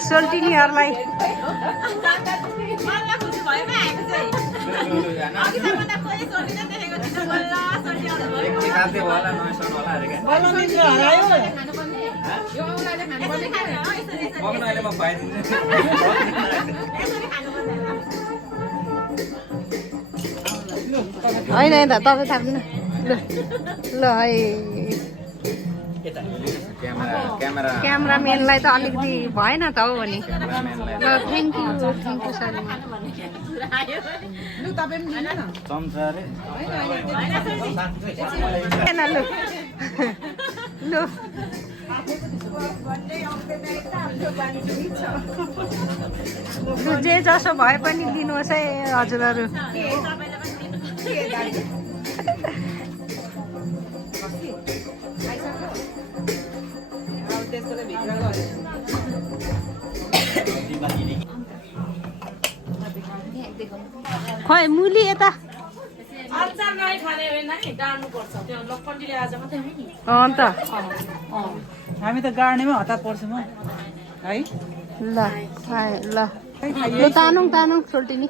सोल्टिनीहरूलाई होइन त तपाईँ थाप्नु ल है क्यामराम्यानलाई त अलिकति भएन त हौ नि ल थ्याङ्क यू सर लु जे जसो भए पनि दिनुहोस् है हजुरहरू खै मुली यता अन्त हामी त गाड्नेमा हतार पर्छौँ है ल तानुङ सोल्टिनी